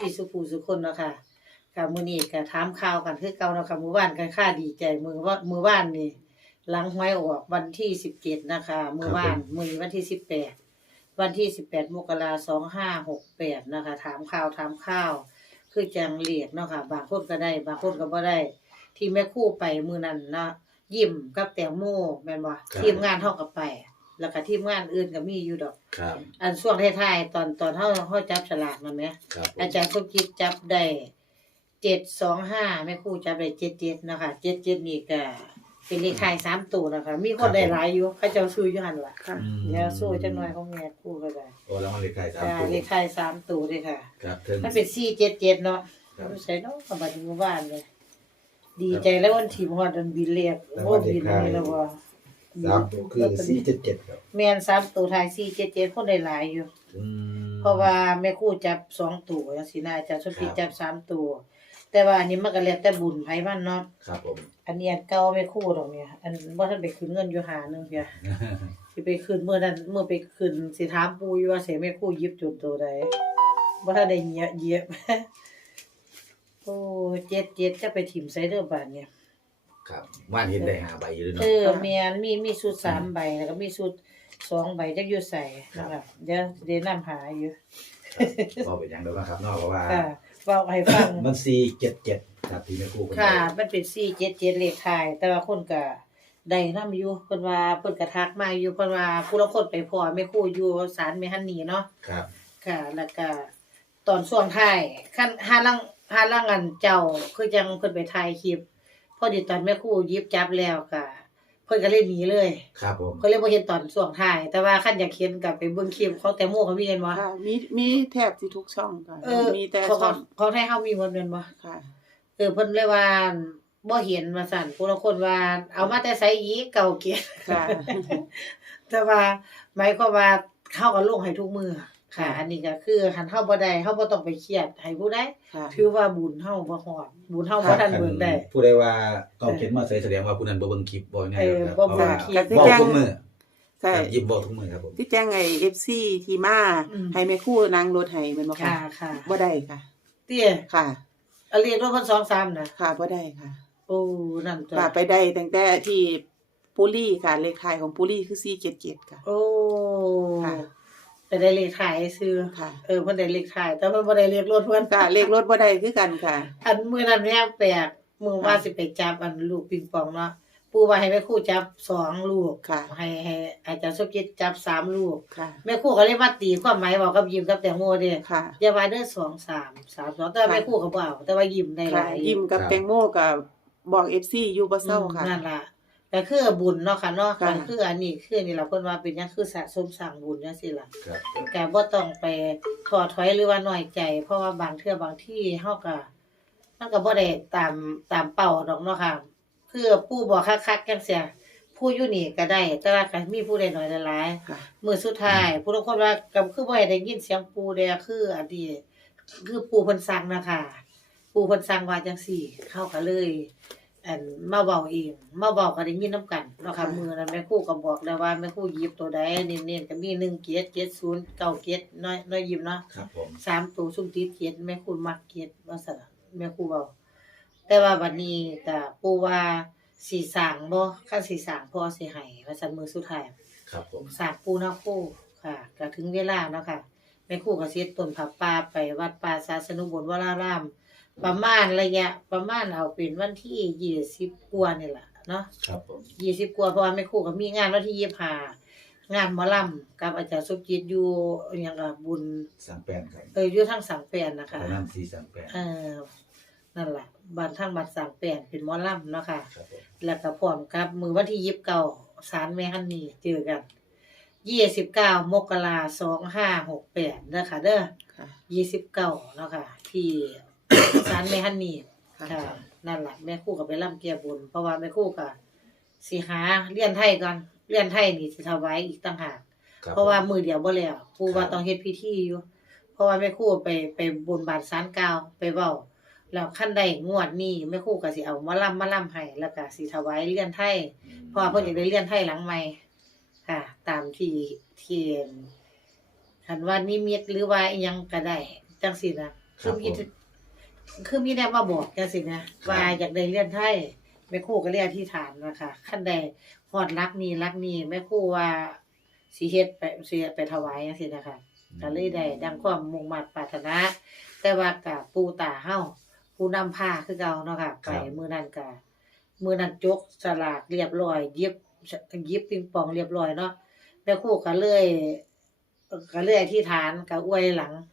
ที่สุภูสุคนเนาะค่ะค่ะมื้อนี้ก็ถามข่าวกันคือเก่าเนาะค่ะมื้อวานกันค่าดีใจมื้อว่ามื้อวานนี่หลังหวยออกวันที่17นะคะมื้อวานมื้อนี้วันที่18วันที่18มกราคม2568นะคะ ถามข่าวถามข่าว คือจังเรียกเนาะค่ะ บางคนก็ได้ บางคนก็บ่ได้ ที่แม่ครู่ไปมื้อนั้นเนาะยิ้มกับแตงโมแม่นบ่ทีมงานเฮาก็ไป แล้วก็ทีมงานอื่นก็มีอยู่ดอก ครับ อันช่วงท้ายๆตอนตอนเฮาเฮาจับฉลากนั่นแหม ครับผมอาจารย์สมคิดจับได้เจ็ดสองห้าแม่ครูจับได้เจ็ดเจ็ดนะคะเจ็ดเจ็ดนี่ก็เป็นเลขท้ายสามตัวนะคะ มีคนได้หลายอยู่เขาเจ้าซื้ออยู่หันล่ะค่ะ อืมเดี๋ยวสู้จังหน่อยของแม่ครูก็ได้โอ้แล้วมันเลขไข่สามจ้าตัวเลขท้ายสามตัวเลยค่ะ ครับเทิงมันเป็นสี่เจ็ดเจ็ดเนาะครับ ใส่เนาะกับบัดนี้บ้านเลยดีใจแล้ววันที่ฮอดมันบินเรียกแล้วโอ้วันเลบิขนท้ายนี่แล้วว่า สามตัวคือสี่เจ็ดเจ็ดครับแม่นสามตัวท้ายสี่เจ็ดเจ็ดคนได้หลายอยู่ อืม เพราะว่าแม่ครู่จับสองตัวจังซี่นะอาจารย์สมคิดครับ จับสามตัว แต่ว่าอันนี้มันก็แล้วแต่บุญไผมันเนาะครับผม อันนี้อันเก่าแม่ครู่ดอกเนี่ยอันบ่ทันไปคืนเงินอยู่หาหนึงเพียสิไปคืนมื้อนั้นมื้อไปคืนสิถามปู่อยู่ว่าสิแม่ครู่หยิบจุดตัวใดบ่ทันได้เหยียบเหยียบโอ้เจ็ดเจ็ดจะไปถิ่มไสเด้อบาดเนี่ย ครับว่านเห็นได้หาใบอยู่ด้วยเอเนาะอแม่นมีมีสูตรสามใบแล้วก็มีสูตรสองใบจักอยู่ใส่นะครับเดี๋ยวเดี๋ยวนํหาอยู่ก็เป็นอย่างเดียวกันครับเนอกเพราะว่า ค่ะเว้าให้ฟัง มันสี่เจ็ดเจ็ดครับที่แม่ครู่คนค่ะได้มันเป็นสี่เจ็ดเจ็ดเลขท้าย แต่ว่าคนก็ได้นำอยู่เพิ่นว่าเพิ่นก็ทักมาอยู่เพิ่นว่าผู้ละคนไปพอแม่ครูอยู่ศาลแม่ฮันนี่เนาะครับ ค่ะ แล้วก็ตอนช่วงท้ายคันหาลังหาลังอันเจ้าคือจังเพิ่นไปถ่ายคลิป พอดีตอนแม่ครูหยิบจับแล้วก็เพิ่นก็เลยหนีเลยครับผมเพิ่นเลยบ่เห็นตอนช่วงท้าย แต่ว่าคันอยากเห็นก็ไปเบิ่งคลิปของแตงโมเขามีเห็นบ่ ค่ะมีมีแทบสิทุกช่องค่ะเออมีแต่ของช่องของไทยเฮามีหมดแม่นบ่ค่ะ เออเพิ่นเลยว่าบ่เห็นว่าสั่นผู้ลางคนว่า เอามาแต่ไสอีกเก่าเกียค่ะ แต่ว่าหมายความว่าเฮาก็ลงให้ทุกมื้อ ค่ะ อันนี้ก็คือคันเฮาบ่ได้เฮาบ่ต้องไปเครียดให้ผู้ใดค่ะ ถือว่าบุญเฮาบ่ฮอดบุญเฮาบ่ทันเบิ่งได้ ผู้ใดว่าเกาเขียนมาใส่แสดงว่าผู้นั้นบ่เบิ่งคลิปบ่ง่ายเออครับบ่เพราะเบิ่งว่าคลิปบอกทุกมือค่ะครับยิ้มบอกทุกมือครับผม ที่แจ้งไอ้ FC ที่มา อืม ให้แม่ครู่นางรถให้แม่นบ่ค่ะค่ะค่ะบ่ได้ค่ะ เตี้ยค่ะ เอาเรียนว่าเพิ่น2 3น่ะ ค่ะบ่ได้ค่ะโอ้นั่นตัวค่ะไปได้ตั้งแต่ที่ปุรีค่ะเลขท้ายของปุรีคือ477ค่ะ โอ้ค่ะ แต่ได้เลขท้ายซื้อค่ะ เออเพิ่นได้เลขท้าย แต่เพิ่นบ่ได้เลขรถเพิ่นค่ะเลขรถบ่ได้คือกันค่ะ อันมื้อนั้นแม่แปลกมื้อว่าสิไปจับอันลูกปิงปองเนาะปู่ว่าให้แม่ครูจับสองลูกค่ะ ให้ให้อาจารย์สุกิจจับสามลูกค่ะ แม่ครูก็เลยว่าตีความหมายบอกกับยิ้มกับแตงโมเด้ค่ะ อย่าว่าเด้อสองสามสามสองแต่ว่าค่ะแม่ครูก็บ่เอาแต่ว่ายิ้มได้หค่ะลายยิ้มกับแตงโมกับบอก FC อยู่บ่เศร้าค่ะ นั่นล่ะ ก็คือบุญเนาะค่ะเนาะค่ะก็คืออันนี้คือนี่ล่ะเพิ่นว่าเป็นหยังคือสะสมสร้างบุญจังซี่ล่ะ ครับก็บ่ต้องไปท้อถอยหรือว่าน้อยใจ เพราะว่าบางเทื่อบางที่เฮาก็มันก็บ่ได้ตามตามเป้าดอกเนาะค่ะคือผู้บอกคักๆจังซี่ผู้อยู่นี่ก็ได้ แต่ว่าก็มีผู้ใดน้อยหลายค่ะ ๆมื้อสุดท้าย ผู้ลางคนว่าก็คือบ่ให้ได้ยินเสียงปู่แดคืออันนี้คือปู่เพิ่นสั่งนะคะปู่เพิ่นสั่งว่าจังซี่เขาก็เลย อันมาเว้าเองมาเว้าก็ได้ยินนํกันเนาะค่ะค่ะมื้อนั้นแม่ครูก็บอกแล้วว่าแม่ครูหยิบตัวใดเน้นๆก็มี1เกียรติ70 9เกียรติน้อยน้อยยิ้มเนาะครับผมสามตัวซุ่มติดเกียรติแม่ครูมักเกียรติว่าซั่นล่ะแม่ครูเว้าแต่ว่าบัดนี้ก็ปู่ว่าสิสร้างบ่คันสิสร้างพอสิให้ว่าซั่นมื้อสุดท้ายครับผมสร้างปู่นาคูค่ะก็ถึงเวลาเนาะค่ะแม่ครูก็สิเฮ็ดต้นผักป่าไปวัดป่าศาสนุบุญวราราม ประมาณระยะ ประมาณเอาเป็นวันที่ยี่สิบกว่านี่แหละเนาะครับผมยี่สิบกว่าเพราะว่าแม่ครูก็มีงานวันที่ยี่ห้างานหมอลำกับอาจารย์สุกิจอยู่อหย่างกับบุญสามแปดครับเอออยู่ทางสังแปนนะคะประมาณสี่สามแปดเออนั่นแหละบ้านทางบ้านสังแปนเป็นหมอลำเนาะค่ะ ครับผมแล้วก็พร้อมกับ มือวันที่ยิบเก่าสารแม่ฮันนี่เจอกันยี่สิบเก้ามกราสองห้าหกแปดเด้อค่ะ เด้อค่ะ ยี่สิบเก้าเนาะค่ะ ที่ ศาลแม่ฮันนี่ค่ะค่ะนั่นแหละแม่ครู่กับไปร่ำเกียบุญเพราะว่าแม่ครู่กับสิหาเลียนไทยก่อนเลียนไทยนี่สิถวายอีกต่างหากครับเพราะว่ามือเดียวบ่แล้วครูว่าครับต้องเฮ็ดพิธีอยู่ เพราะว่าแม่ครู่ไปไปบุญบานศาลกล่าวไปเว้าแล้วขั้นใดงวดนี้แม่ครู่ก็สิเอามาล่ำมาล่ำให้แล้วก็สิถวายเลียนไทยเพราะว่าเพิ่นอยากได้เลียนไทยหลังใหม่ค่ะ ตามที่ที่คันว่านิมิตหรือว่าอิหยังก็ได้จังซี่นะคือมี คือมีแนวมาบอกจังซี่นะว่าอยากได้เรียนไทยแม่ครูก็เรียกที่ฐานนะคะคันใดฮอดรักนี้รักนี้แม่ครูว่าสิเฮ็ดไปสิไปถวายจังซี่นะคะก็เลยได้ดังความมุ่งมั่นปรารถนาแต่ว่ากับปูตาเฮาผู้นำพาคือเก่าเนาะค่ะครัไปบมื้อนั้นก็มื้อนั้นจกสลากเรียบร้อยเย็บเย็บปิงปองเรียบร้อยเนาะแม่ครูก็เลยก็เลยอธิษฐานก็อวยหลังค่ะ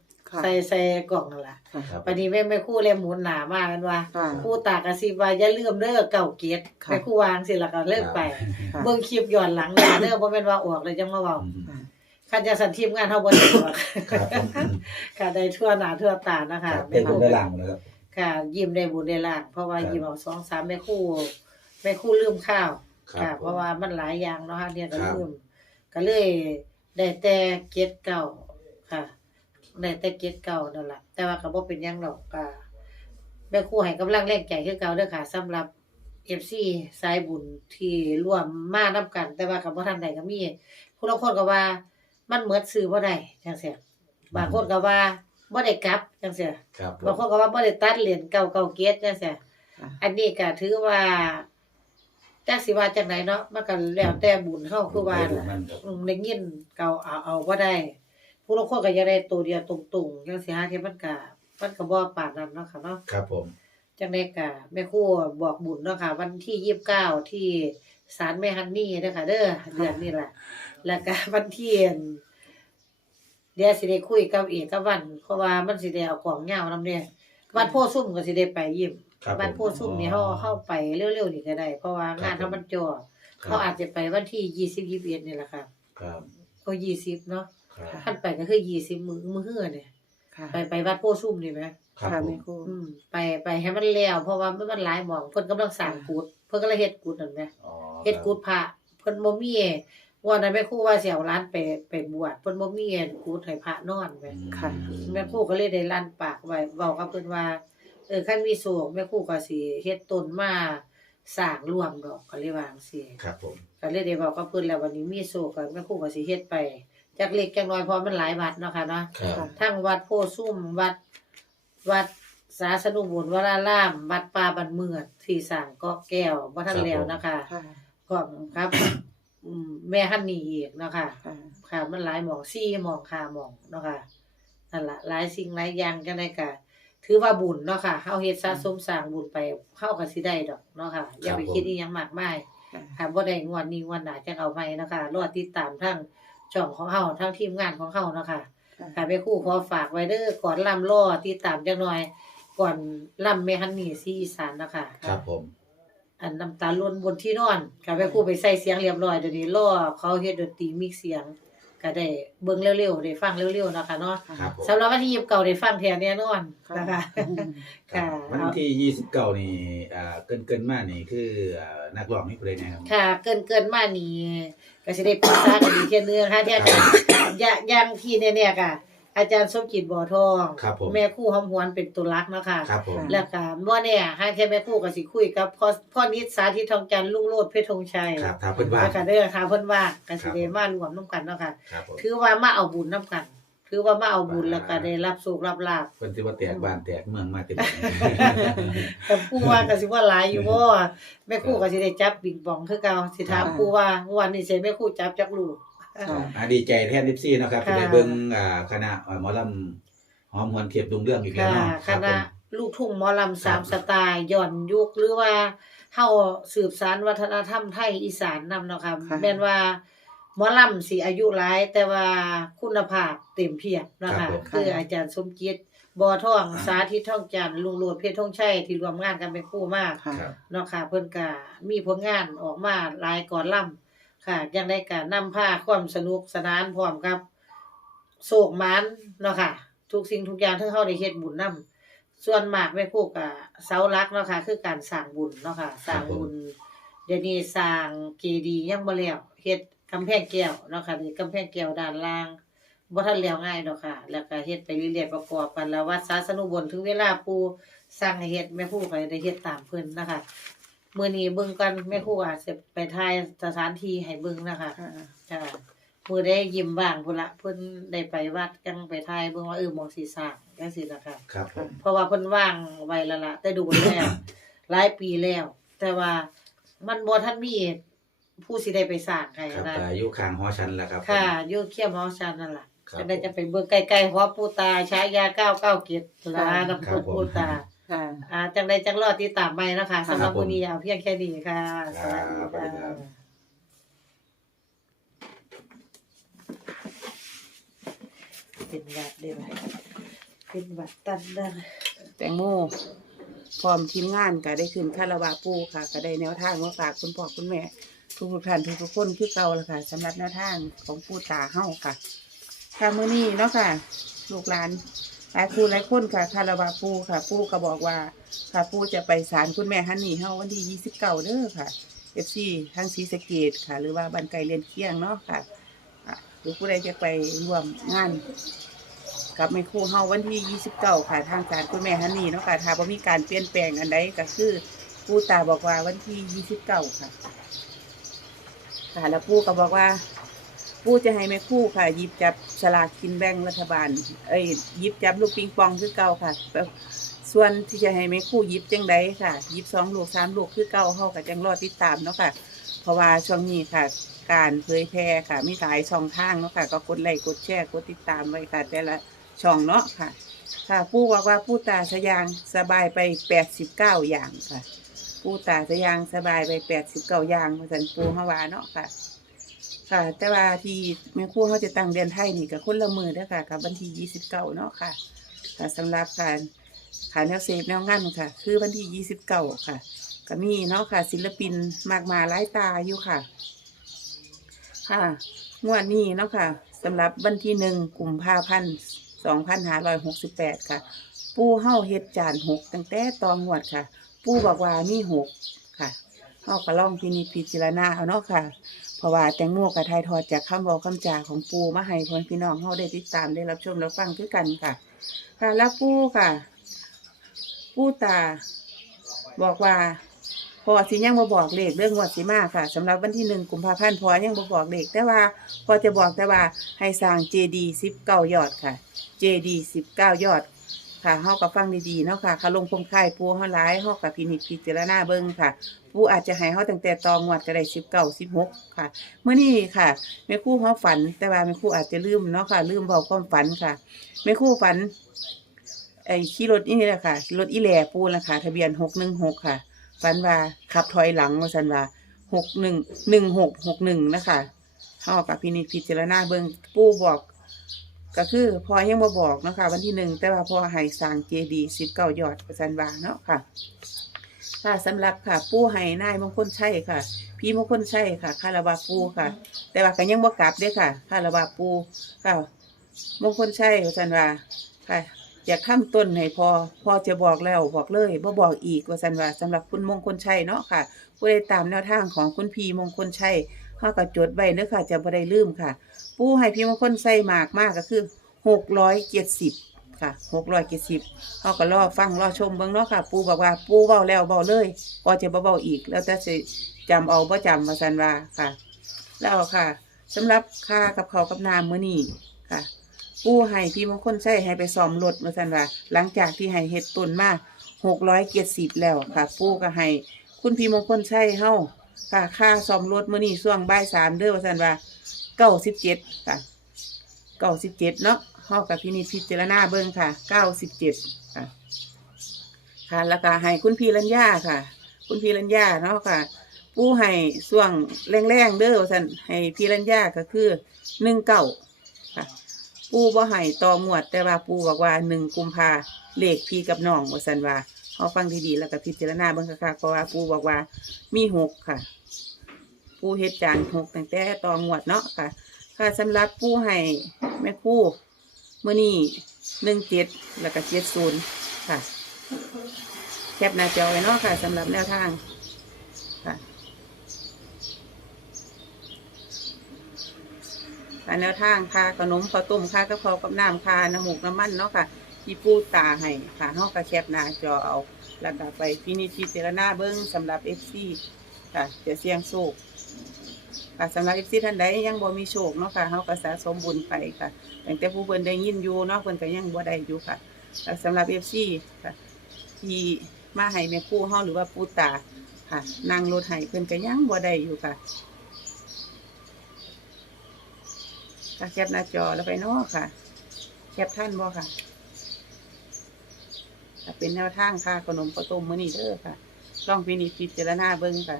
ใส่ใส่กล่องนั่นล่ะค่ะครับ ปานนี้แม่แม่ครูเลยหมุนหน้ามากันว่าค่ะผู้ตากระซิบว่าอย่าลืมเด้อเก่าเกียรติค่ะ แม่ครูวางสิแล้วก็เลิกไป ค่ะ เบิ่งคลิปย้อนหลังเด้อเด้อบ่แม่นว่าออกเลยจังมาเว้าอืมคันจะสันทีมงานเฮาบ่ได้หรอกครับผมอืมค่ะได้ทั่วหน้าทั่วตานะครัคะบเป็นคนได้ล่างนะครับ ค่ะยิ้มได้บุญได้ลางเพราะว่าครับยิ้มเอาสองสามแม่ครู่แม่ครู่ลืมข้าวครับค่ะผมเพราะว่ามันหลายอย่างเนาะค่ะเนี่ยก็ครับ ลืมก็เลยได้แต่เก็ดเก่าค่ะ ได้แต่เก็ดเก่านั่นล่ะแต่ว่าก็บ่เป็นหยังหรอกก็แม่ครู่ให้กำลังแรงใจคือเก่าเด้อค่ะสำหรับ FC สายบุญที่ร่วมมานํกัน แต่ว่าก็บ่ทันใดก็มีผู้ลางคนก็ว่า มันเหมือนซื้อบ่ได้จังซี่บางคนก็ว่าบ่ได้กลับจังซี่ ครับผมบางคนก็ว่าบ่ได้ตัดเหรียญเก่าเก่าเกตจังซี่ค่ะอันนี้ก็ถือว่าจักสิว่าจังไดเนาะมันก็แล้วแต่บุญเฮาคือว่าได้ดูล่ะ มันครับ อืมได้ยินเก่าเอาเอาบ่ได้ ผู้ลางคนก็อยากได้ตัวเดียวตรงๆจังซี่ฮะที่มันก็มันก็บ่ปานนั้นเนาะค่ะเนาะครับผมจังได๋ก็แม่ครูบอกบุญเนาะค่ะ วันที่29ที่ศาลแม่ฮันนี่เด้อค่ะเด้อเดือนนี้ล่ะแล้วก็วันที่อั่นเดี๋ยวสิได้คุยกับเอกกับวัน เพราะว่ามันสิได้เอากล่องยาวนำเนี่ยวัดโพธิ์ซุ่มก็สิได้ไปยิ้มครับผมวัดโพธิ์ซุ่มนี่เฮาเฮาไปเร็วๆนี่ก็ได้ เพราะว่างานครับผมทำมันจ่อครัเขาบอาจจะไปวันที่20 21นี่แหละค่ะ ครับก็20เนาะ ครับคันไปก็คือ20มื้อมื้อเฮือเนี่ยค่ะไปไปวัดโพธิ์ซุ่มนี่แหมครับค่ะผแม่มครูอืมไปไปให้มันแล้วเพราะว่ามันมันหลายหม่องเพิ่นกำลังสร้างกุฏเพิ่นก็เลยเฮ็ดกุฏนั่นแหม อ๋อเฮ็ดกุฏพระเพิ่นบ่มีวันนั้นแม่ครูว่าสิเอาร้านไปไปบวชเพิ่นบ่มีกุฏให้พระนอนแหมอืมค่ะ แม่ครูก็เลยได้ลั่นปากไว้เว้ากับเพิ่นว่าเออคันมีโศกแม่ครูก็สิเฮ็ดต้นมาสร้างร่วมดอกก็เลยว่าจังซี่ครับผม ก็เลยได้เว้ากับเพิ่นแล้ววันนี้มีโศกก็แม่ครูก็สิเฮ็ดไป จักเล็กจักน้อยเพราะมันหลายวัดเนาะค่ะเนาะครับ ทั้งวัดโพธิ์ซุ่มวัด วัดสาสนุบุญวราราม วัดป่าบันเมือดที่สร้างเกาะแก้วบ่ทันแล้วนะคะค่ะพร้อมครับอืมแม่ฮันนี่อีกเนาะค่ะ ค่ะ ค่ะมันหลายหม่องซี่หม่องคาหม่องเนาะค่ะนั่นล่ะหลายสิ่งหลายอย่างจังได๋ก็ถือว่าบุญเนาะค่ะเฮาเฮ็ดสะสมสร้างบุญไปเฮาก็สิได้ดอกเนาะค่ะ อย่าไปคิดอีหยังมากมายค่ะค่ะบ่ได้งวดนี้งวดหน้าจังเอาใหม่เนาะค่ะรอติดตามทั้ง ช่องของเฮาทั้งทีมงานของเฮาเนาะค่ะค่ะแม่ครู่ขอฝากไว้เด้อก่อนลำล่อติดตามจักหน่อย ก่อนลำแม่ฮันนี่ซีอีสานเนาะคะครับผม อันน้ำตาล้นบนที่นอนค่ะแม่ครู่ไปใส่เสียงเรียบร้อยเดี๋ยวนี้ล่อเขาเฮ็ดดนตรีมิกซ์เสียง ก็ได้เบิ่งเร็วๆได้ฟังเร็วๆเนาะค่ะเนาะครับผมสำหรับวันที่29ได้ฟังแท้แน่นอนนะคะครัค่ะบวันที่ยี่สิบเก้านี่อ่าเกินเกินๆมานี่คืออ่านักร้องนี่เพลงนะครับ ค่ะเกินเกินๆมานี่ก็สิได้ปรึกษากันอีกเทื่อนึงค่ะเที่ยกันอย่าอย่างที่แน่ๆค่ะ อาจารย์สมจิตบ่อทอง ครับผม แม่ครู่หอมหวนเป็นตัวรักเนาะค่ะ ครับผมแล้วก็บ่แน่ห้าแค่แม่ครู่ก็สิคุยกับพ่อพ่อนิดสาธิตทองจันทร์ลุงโลดเพชรธงชัยครับถ้าเพิ่นว่า แล้วก็เด้อค่ะเพิ่นว่าก็สิครับได้มารวมนํกันเนาะค่ะ ครับผมถือว่ามาเอาบุญนํกัน ถือว่ามาเอาบุญแล้วก็ได้รับสุขรับลาภ เพิ่นสิว่าแตกบ้านแตกเมืองมาเต็ม แต่ปู่ว่าก็สิว่าหลายอยู่บ่แม่ครู่ก็สิได้จับปิงปองคือเก่าสิถามปู่ว่างวดนี้สิแม่ครู่จับจักลูก ค่ะ อ่าดีใจแทน FC เนาะครับค่ะที่ได้เบิ่งอ่าคณะอ่าหมอลำหอมหวนเทียบดวงเรื่องอีกแล้วค่ะเนาะครับณะผม ลูกทุ่งหมอลำสามครับสไตล์ย้อนยุคหรือว่าเฮาสืบสานวัฒนธรรมไทยอีสานนำเนาะค่ะค่ะ แม่นว่าหมอลำสิอายุหลาย แต่ว่าคุณภาพเต็มเพียบเนาะครัค่ะบผมคืออาจารย์สมจิตบ่อทองสาธิตทองจันทร์ลุงโลดเพชรทองชัยที่ร่วมงานกันเป็นคู่มากค่ะ ครับ เนาะค่ะเพิ่นก็มีผลงานออกมาหลายก่อนล่ำ ค่ะยังได้การนำพาความสนุกสนานพร้อมกับ โศกมันเนาะค่ะ ทุกสิ่งทุกอย่างที่เฮาได้เฮ็ดบุญนํส่วนมากแม่ครูก็เสาลักเนาะค่ะ คือการสร้างบุญเนาะค่ะสร้างบุญ เดี๋ยวนี้สร้างเจดีย์ยังบ่แล้วเฮ็ดกำแพงแก้วเนาะค่ะนี่กำแพงแก้วด้านล่างบ่ทันแล้วง่ายดอกค่ะ แล้วก็เฮ็ดไปเรื่อยๆประกอบกันแล้ววัดสาสนุบลถึงเวลาปู่สั่งให้เฮ็ดแม่ครูก็ได้เฮ็ดตามเพิ่นนะคะ มื้อนี้เบิ่งกันแม่ครูอาจจะไปถ่ายสถานที่ให้เบิ่งนะคะค่ะค่ะผู้ได้ยิ้มบ้างพุ่นละเพิ่นได้ไปวัดจังไปทายเบิ่งว่าเออหมองสิสร้างจังซี่ล่ะค่ะ ครับผม เพราะว่าเพิ่นว่างไว้แล้วล่ะแต่ดูแล้ว หลายปีแล้ว แต่ว่ามันบ่ทันมีผู้สิได้ไปสร้างให้ครับนะอายุคางหอชันแล้วครับค่ะอยู่เคียมเฮาชันนั่นล่ะครับก็ได้จะไปเบิ่งใกล้ๆหัวปู่ตาฉายา997ลาน้ำครัพุบผมปู่ตาค่ะอ่าจังไดจังรอติดตามใหม่นะคะสำหรับครับผมวันนี้เอาเพียงแค่นี้ค่ะคสรับวัสดีสวัสดีครัค่ะบเป็นหวัดได้ไหมเป็นหวัดตันดังแตงโมพร้อมทีมงานก็ได้ขึ้นคาราวาปูค่ะ ก็ได้แนวทางมาฝากคุณพ่อคุณแม่ทุกๆท่านทุกๆคนคือเก่าแล้วค่ะสำหรับแนวทางของปูตาเฮาค่ะค่ะมื้อนี้เนาะค่ะ ลูกหลาน หลายคู่หลายคนค่ะคาราวาปูค่ะ ปูก็บอกว่า ค่ะปูจะไปศาลคุณแม่ฮันนี่เฮาวันที่ยี่สิบเก้าเด้อค่ะเอฟซีทางศรีสะเกดค่ะ หรือว่าบันไกเรียนเคียงเนาะค่ะหรือผู้ใดจะไปร่วมงานกับแม่ครูเฮาวันที่ยี่สิบเก้าค่ะ ทางศาลคุณแม่ฮันนี่เนาะค่ะถ้าบ่มีการเปลี่ยนแปลงอันใดก็คือปูตาบอกว่าวันที่ยี่สิบเก้าค่ะ ค่ะแล้วปูก็บอกว่า ปูจะให้แม่คู่ค่ะหยิบจับสลากกินแบ่งรัฐบาล เอ้ยหยิบจับลูกปิงปองคือเก่าค่ะ ส่วนที่จะให้แม่คู่หยิบจังใดค่ะหยิบสองลูกสามลูกคือเก่าเฮากับจังรอติดตามเนาะค่ะ เพราะว่าช่วงนี้ค่ะ การเผยแพร่ค่ะมีหลายช่องทางเนาะค่ะ ก็กดไลค์กดแชร์กดติดตามไว้ค่ะ แต่ละช่องเนาะค่ะ ค่ะผู้บอกว่าผู้ตาสยางสบายไปแปดสิบเก้าอย่างค่ะ ผู้ตาสยางสบายไปแปดสิบเก้าอย่างมาสันปูฮาวาเนาะค่ะ ค่ะ แต่ว่าที่แม่ครู่เขาจะตั้งเดือนไทยนี่กับคนละมือเด้อค่ะ กับวันที่ยี่สิบเก้าเนาะค่ะค่ะสำหรับการขายแนวเซฟแนวงานค่ะ คือวันที่ยี่สิบเก้าค่ะก็มีเนาะค่ะ ศิลปินมากมายหลายตาอยู่ค่ะ ค่ะงวดนี้เนาะค่ะสำหรับวันที่หนึ่งกลุ่มภาพันสองพันห้าร้อยหกสิบแปดค่ะ ปูเฮาเฮ็ดจานหกตั้งแต่ตอนงวดค่ะ ปูบอกว่ามีหกค่ะเฮาก็ลองพินิจพิจารณาเอาเนาะค่ะ เพราะว่าแตงโมกับไทยทอดจากคำบอกคำจาของปูมาให้พ่อพี่น้องเฮาได้ติดตามได้รับชมรับฟังคือกันค่ะ ค่ะแล้วปูค่ะ ปูตา บอกว่าพอสิยังมาบอกเลขเรื่องงวดสิมาค่ะสำหรับวันที่หนึ่งกุมภาพันธ์พอยังบ่บอกเลขแต่ว่าพอจะบอกแต่ว่าให้สร้างเจดีสิบเก้ายอดค่ะเจดีสิบเก้ายอด ค่ะเฮากับฟังดีๆเนาะค่ะค่ะลงพงค่ายปูเฮาหลายเฮากับพินิจพิจารณาเบิ่งค่ะ ปูอาจจะให้เฮาตั้งแต่ตองวดก็ได้สิบเก้าสิบหกค่ะเมื่อนี้ค่ะแม่ครู่เฮาฝัน แต่ว่าแม่ครู่อาจจะลืมเนาะค่ะ ลืมเบาความฝันค่ะแม่ครู่ฝันไอ้ขี่รถนี่แหละค่ะรถอีแหล่ปูละคะทะเบียนหกหนึ่งหกค่ะฝันว่าขับถอยหลังว่าสันว่าหกหนึ่งหนึ่งหกหกหนึ่งนะคะเท่ากับพินิจพิจารณาเบิงปูบอก ก็คือพอยังมาบอกเนาะคะวันที่หนึ่งแต่ว่าพอให้สางเจดีสิบเก้ายอดประสันวาเนาะค่ะค่ะสำหรับค่ะปูให้นายมงคลใช่ค่ะ พี่มงคลใช่ค่ะคาราวาปูค่ะ แต่ว่าก็ยังบ่กลับเด้อค่ะคาราวาปูค่ะมงคลใช่ประสันวาค่ะ อยากทำต้นให้พอพอจะบอกแล้วบอกเลยบ่บอกอีกว่าสันว่าสำหรับคุณมงคลชัยเนาะค่ะผู้ใดตามแนวทางของคุณพีมงคลชัย ข้าก็จดไว้เด้อค่ะจะบ่ได้ลืมค่ะผู้ให้พี่มงคลใส่มากมากก็คือหกร้อยเจ็ดสิบค่ะหกร้อยเจ็ดสิบเขาก็รอฟังรอชมเบิ่งเนาะค่ะ ปูบอกว่าปูเบาแล้วเบาเลยพอจะบ่เบาอีก แล้วแต่สิจำเอาบ่จำว่าสันว่าค่ะ แล้วค่ะสำหรับค่ากับเขากับน้ำมื้อนี้ค่ะผู้ให้พี่มงคลใช้ให้ไปซ่อมรถมาสันว่า หลังจากที่ให้เฮ็ดต้นมาหกร้อยเจ็ดสิบแล้วค่ะ ปูก็ให้คุณพี่มงคลใช้เฮา ค่ะค่าซ่อมรถมื้อนี้ช่วงบ่ายสามเด้อว่าสันว่าเก้าสิบเจ็ดค่ะเก้าสิบเจ็ดเนาะเฮากับพี่นิจพิจารณาเบิ่งค่ะเก้าสิบเจ็ดค่ะค่ะแล้วก็ให้คุณพี่รัญญาค่ะ คุณพี่รัญญาเนาะค่ะ ผู้ให้ช่วงแรงๆเด้อว่าสันให้พี่รัญญาก็คือหนึ่งเก้าค่ะ ปูบ่ให้ต่อหมวดแต่ว่าปูบอกว่าหนึ่งกุมภาเลขพี่กับน้องว่าสันว่า เขาฟังดีๆแล้วก็พิจารณาเบิ่งค่ะเพราะว่าปูบอกว่ามีหกค่ะ ปูเฮ็ดจานหกตั้งแต่ต่อหมวดเนาะค่ะ ค่ะสำหรับปูให้แม่ปูมื้อนี้หนึ่งเจ็ดแล้วก็เจ็ดศูนย์ค่ะ แคปหน้าจอไว้เนาะค่ะสำหรับแนวทางค่ะค่าแนวทางค่าขนมข้าวต้มค่ากะเพรากับน้ำค่าน้ำหมูกน้ำมันเนาะค่ะ ที่ปูตาให้ค่ะเฮาก็แคปหน้าจอเอาแล้วก็ไปพินิจพิจารณาเบิ่งสำหรับ FC ค่ะจะเสี่ยงโชคค่ะสำหรับ FC ท่านใดยังบ่มีโชคเนาะค่ะเฮาก็สะสมบุญไปค่ะตั้งแต่ผู้เพิ่นได้ยินอยู่เนาะเพิ่นก็ยังบ่ได้อยู่ค่ะค่ะสำหรับ FC ค่ะที่มาให้แม่คู่เฮาหรือว่าปูตาค่ะนั่งรถให้เพิ่นก็ยังบ่ได้อยู่ค่ะค่ะแคปหน้าจอแล้วไปเนาะค่ะ แคปท่านบ่ค่ะ เป็นแนวทางค่ะขนมข้าวต้มมื้อนี้เด้อค่ะลองพินิจพิจารณาเบิ่งค่ะ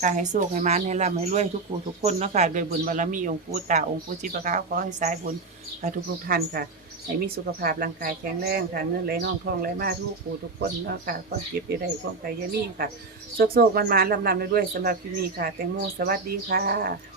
ค่ะให้โชคให้มานให้ร่ำให้รวยทุกผู้ทุกคนเนาะค่ะโดยบุญบารมีองค์ปู่ตาองค์ปู่จิปะขาวขอให้สายบุญค่ะทุกทุกท่านค่ะ ให้มีสุขภาพร่างกายแข็งแรงค่ะเงินไหลน่องทองไหลมาทุกผู้ทุกคนเนาะค่ะความเก็บไปได้ความไปอยามีค่ะโชคโชคมันมาลำลำด้วยสำหรับคลิปนี้ค่ะ แตงโมสวัสดีค่ะ